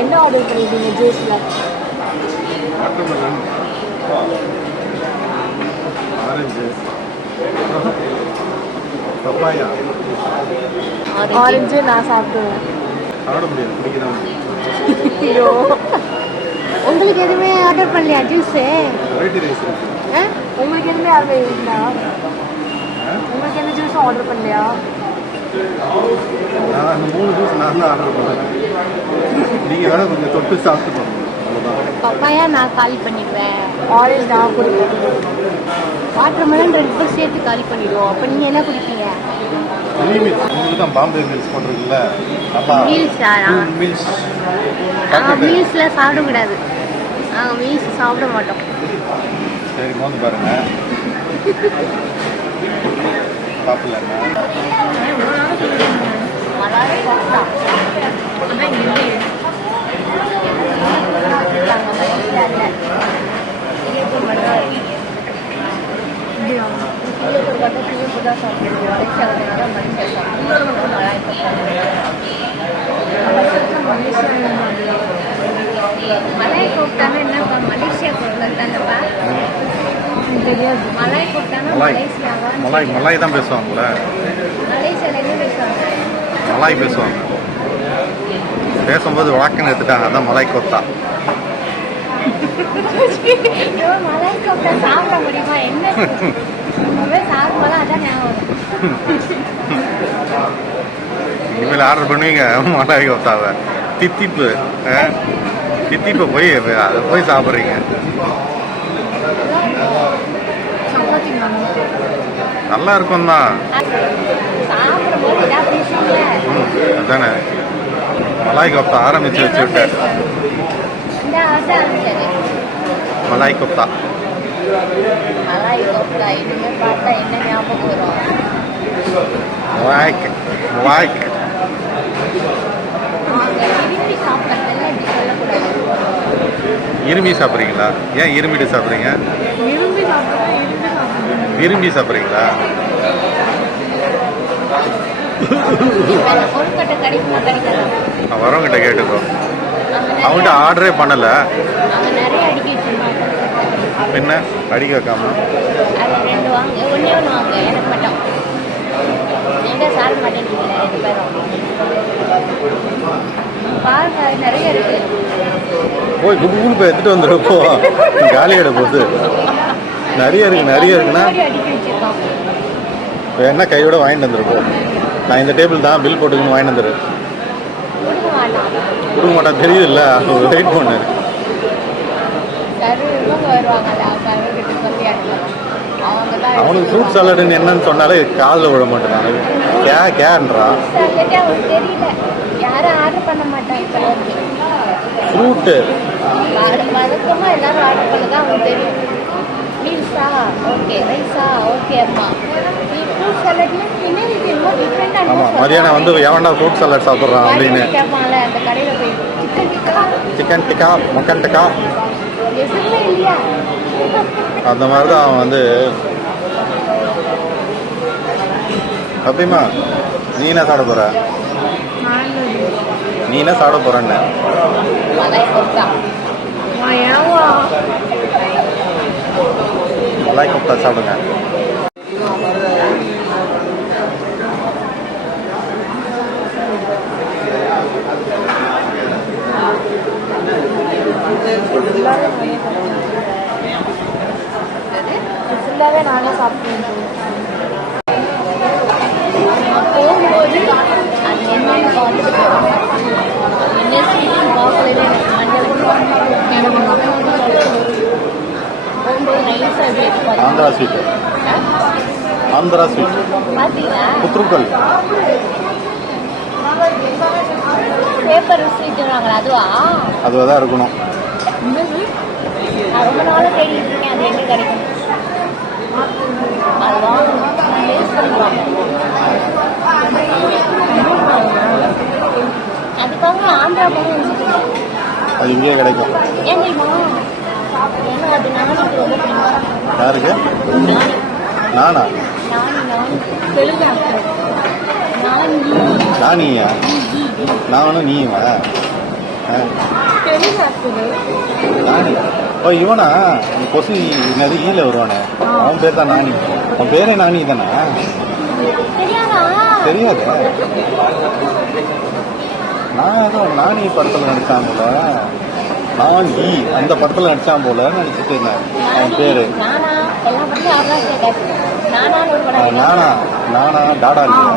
என்ன ஆர்டர் பண்ணிருக்கீங்க ஜூஸ்ல? Orange, papaya. Orange நான் சாப்பிடுவேன். சாப்பிட முடியாது, பிடிக்கிறேன். ஐயோ, உங்களுக்கு எதுவுமே ஆர்டர் பண்ணலையா ஜூஸு? வெரைட்டி ரைஸ் இருக்கு. உங்களுக்கு எதுவுமே ஆர்டர் இல்லையா? உங்களுக்கு எந்த ஜூஸும் ஆர்டர் பண்ணலையா? நான் அந்த 3 ஜூஸ் நான் தான் ஆர்டர் பண்ணேன். நீங்கள் வேணால் கொஞ்சம் தொட்டு சாப்பிட்டு போகணும். பப்பாயா நான் காலி பண்ணிடுவேன், ஆரஞ்சு நான் குடிப்பேன், வாட்டர்மெலன் 2 சேர்த்து காலி பண்ணிடுவோம். அப்போ நீங்கள் என்ன குடிப்பீங்க? உங்களுக்கு தான் பாம்பே மீல்ஸ் போட்டிருக்குல்ல, மீல்ஸா? மீல்ஸ் மீல்ஸில் சாப்பிடக்கூடாது, நாங்கள் மீல்ஸ் சாப்பிட மாட்டோம். சரி, மோந்து பாருங்க. சாப்பிடலங்க. மலாய் கோஃப்தா மலாய் கோஃப்தானா என்னப்பா? மலேசியா கோஃப்தா தானேப்பா? தெரியாது. மலாய் கோஃப்தானா மலேசியாவா? மலாய் தான் பேசுவாங்கல்ல. மலேசியால என்ன பேசுவாங்க? மலாய் பேசுவாங்க. பேசும்போது வழக்குன்னு எடுத்துட்டாங்க, அதான் மலாய் கோஃப்தா. மலாய் கோஃப்தா சாப்பிட முடியுமா? என்ன சாப்பிடலாம், அதான் ஞாபகம். இனிமேல் ஆர்டர் பண்ணுவீங்க மலாய் கோஃப்தாவை. தித்திப்பு தித்திப்பை போய் சாப்பிட்றீங்க. நல்லா இருக்கும் தான். அதானே மலாய் கோஃப்தா ஆரம்பிச்சு வச்சு விட்டேன். மலாய் கோஃப்தா இனிமே பார்த்தா என்ன ஞாபகம் வரும்? இரும்பி சாப்பிட்றீங்களா? ஏன் இரும்பிட்டு சாப்பிட்றீங்க? விரும்பி சாப்பிட்றீங்களா? வரவங்கிட்ட கேட்டுக்கோ, அவங்ககிட்ட ஆர்டரே பண்ணல. என்ன அடிக்க வைக்காம போய் கூகுள் பே எடுத்துட்டு வந்துருப்போ. காலி கடை போகுது. நிறைய இருக்குன்னா என்ன கையோட வாங்கிட்டு வந்துருப்போம். நான் இந்த டேபிள் தான் பில் போட்டுக்கணும், வாங்கிட்டு வந்துரு. கொடுக்க மாட்டான், தெரியுது இல்லை, வெயிட் பண்ணாரு. அவனுக்கு ஃப்ரூட் சாலடுன்னு என்னன்னு சொன்னாலே காதில் விட மாட்டேன். கேன்றான். ஃப்ரூட்டு ஆமாம், மதியானம் வந்து எவன்டா ஃப்ரூட் சாலட் சாப்பிட்றான் அப்படின்னு. சிக்கன் டிக்கா, மட்டன் டிக்கா, அந்த மாதிரி தான் அவன் வந்து. அப்படிமா நீ என்ன சாப்பிட போற? நீ என்ன சாப்பிட போறன்னு? மலாய் கோஃப்தா சாப்பிடுங்க. ஃபுல்லாகவே நானே சாப்பிடுவேன். ஆந்திரா ஸ்வீட், ஆந்திரா ஸ்வீட், புத்ருக்கல் பேப்பர் ஸ்வீட்டுறாங்களா? அதுவாக தான் இருக்கணும். ரொம்ப நாளாக தேடிட்டு இருக்கேன், அது எங்கே கிடைக்கும்? அது வாங்கணும், டேஸ்ட் பண்ணுவாங்க. அதுக்காக ஆந்திரா போக அது இங்கே கிடைக்கும். ஏன் தெரியுமா? ஏன்னா அது நானுக்கு ரொம்ப பிடிக்கும். யாருக்கு? நானா? தெலுங்கு ஆக்டர். நானியா? நானும் நீயுமா? நானி. ஓ இவனா இந்த கொசு என்னது ஈல வருவானே அவன் பேர் தான் நானி. அவன் பேரே நானி தானே? தெரியாது. நான் ஏதோ நானி படத்தில் நடிச்சான் போல, நான் அந்த படத்தில் நடிச்சான் போல நினச்சிட்டு இருந்தேன். அவன் பேரு நானா டாடா இல்லையா?